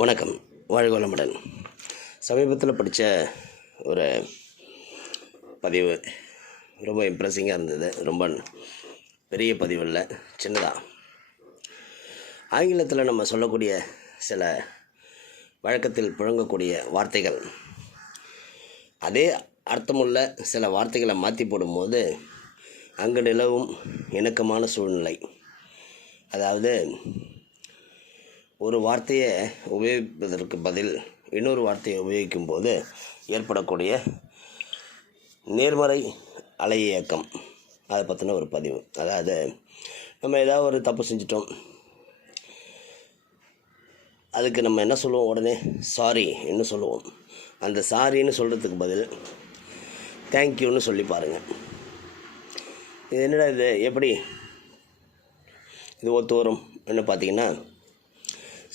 வணக்கம். வாழ்க வளமுடன் சமீபத்தில் படித்த ஒரு பதிவு ரொம்ப இம்ப்ரெஸிங்காக இருந்தது. ரொம்ப பெரிய பதிவு இல்லை சின்னதாக ஆங்கிலத்தில் நம்ம சொல்லக்கூடிய சில வழக்கத்தில் புழங்கக்கூடிய வார்த்தைகள். அதே அர்த்தமுள்ள சில வார்த்தைகளை மாற்றி போடும்போது அங்கு நிலவும் இணக்கமான சூழ்நிலை. அதாவது ஒரு வார்த்தையை உபயோகிப்பதற்கு பதில் இன்னொரு வார்த்தையை உபயோகிக்கும் போது ஏற்படக்கூடிய நேர்மறை அலை இயக்கம் அதை பற்றின ஒரு பதிவு. அதாவது நம்ம ஏதாவது ஒரு தப்பு செஞ்சிட்டோம். அதுக்கு நம்ம என்ன சொல்லுவோம் உடனே? சாரி என்ன சொல்லுவோம். அந்த சாரின்னு சொல்கிறதுக்கு பதில் தேங்க்யூன்னு சொல்லி பாருங்கள் இது என்னடா இது? எப்படி? இது ஒத்து வரும் என்ன பார்த்தீங்கன்னா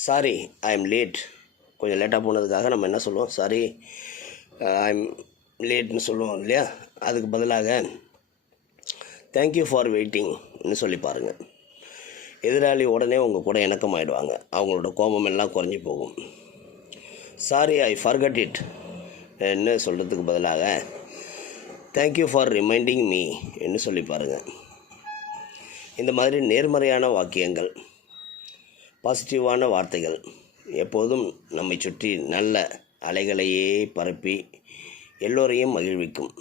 சாரி ஐ எம் லேட் கொஞ்சம் லேட்டாக போனதுக்காக நம்ம என்ன சொல்லுவோம்? சாரி ஐ எம் லேட்னு சொல்லுவோம் இல்லையா? அதுக்கு பதிலாக தேங்க்யூ ஃபார் வெயிட்டிங்னு சொல்லி பாருங்கள் எதிராளி உடனே உங்கள் கூட இணக்கமாயிடுவாங்க அவங்களோட கோபம் எல்லாம் குறைஞ்சி போகும். சாரி ஐ ஃபர்கட் இட் என்ன சொல்கிறதுக்கு பதிலாக தேங்க்யூ ஃபார் ரிமைண்டிங் மீ என்று சொல்லி பாருங்கள் இந்த மாதிரி நேர்மறையான வாக்கியங்கள் பாசிட்டிவான வார்த்தைகள். எப்போதும் நம்மை சுற்றி நல்ல அலைகளையே பரப்பி எல்லோரையும் மகிழ்விக்கும்.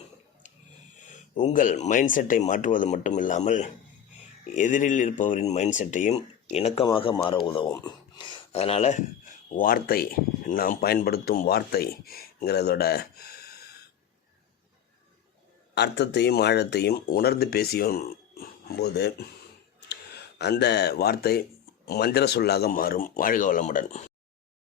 உங்கள் மைண்ட் செட்டை மாற்றுவது மட்டும் இல்லாமல் எதிரில் இருப்பவரின் மைண்ட் செட்டையும் இணக்கமாக மாற உதவும். அதனால் வார்த்தை நாம் பயன்படுத்தும் வார்த்தைங்கிறதோட அர்த்தத்தையும் ஆழத்தையும் உணர்ந்து பேசியும் போது அந்த வார்த்தை மந்திர சொல்லாக மாறும். வாழ்க வளமுடன்.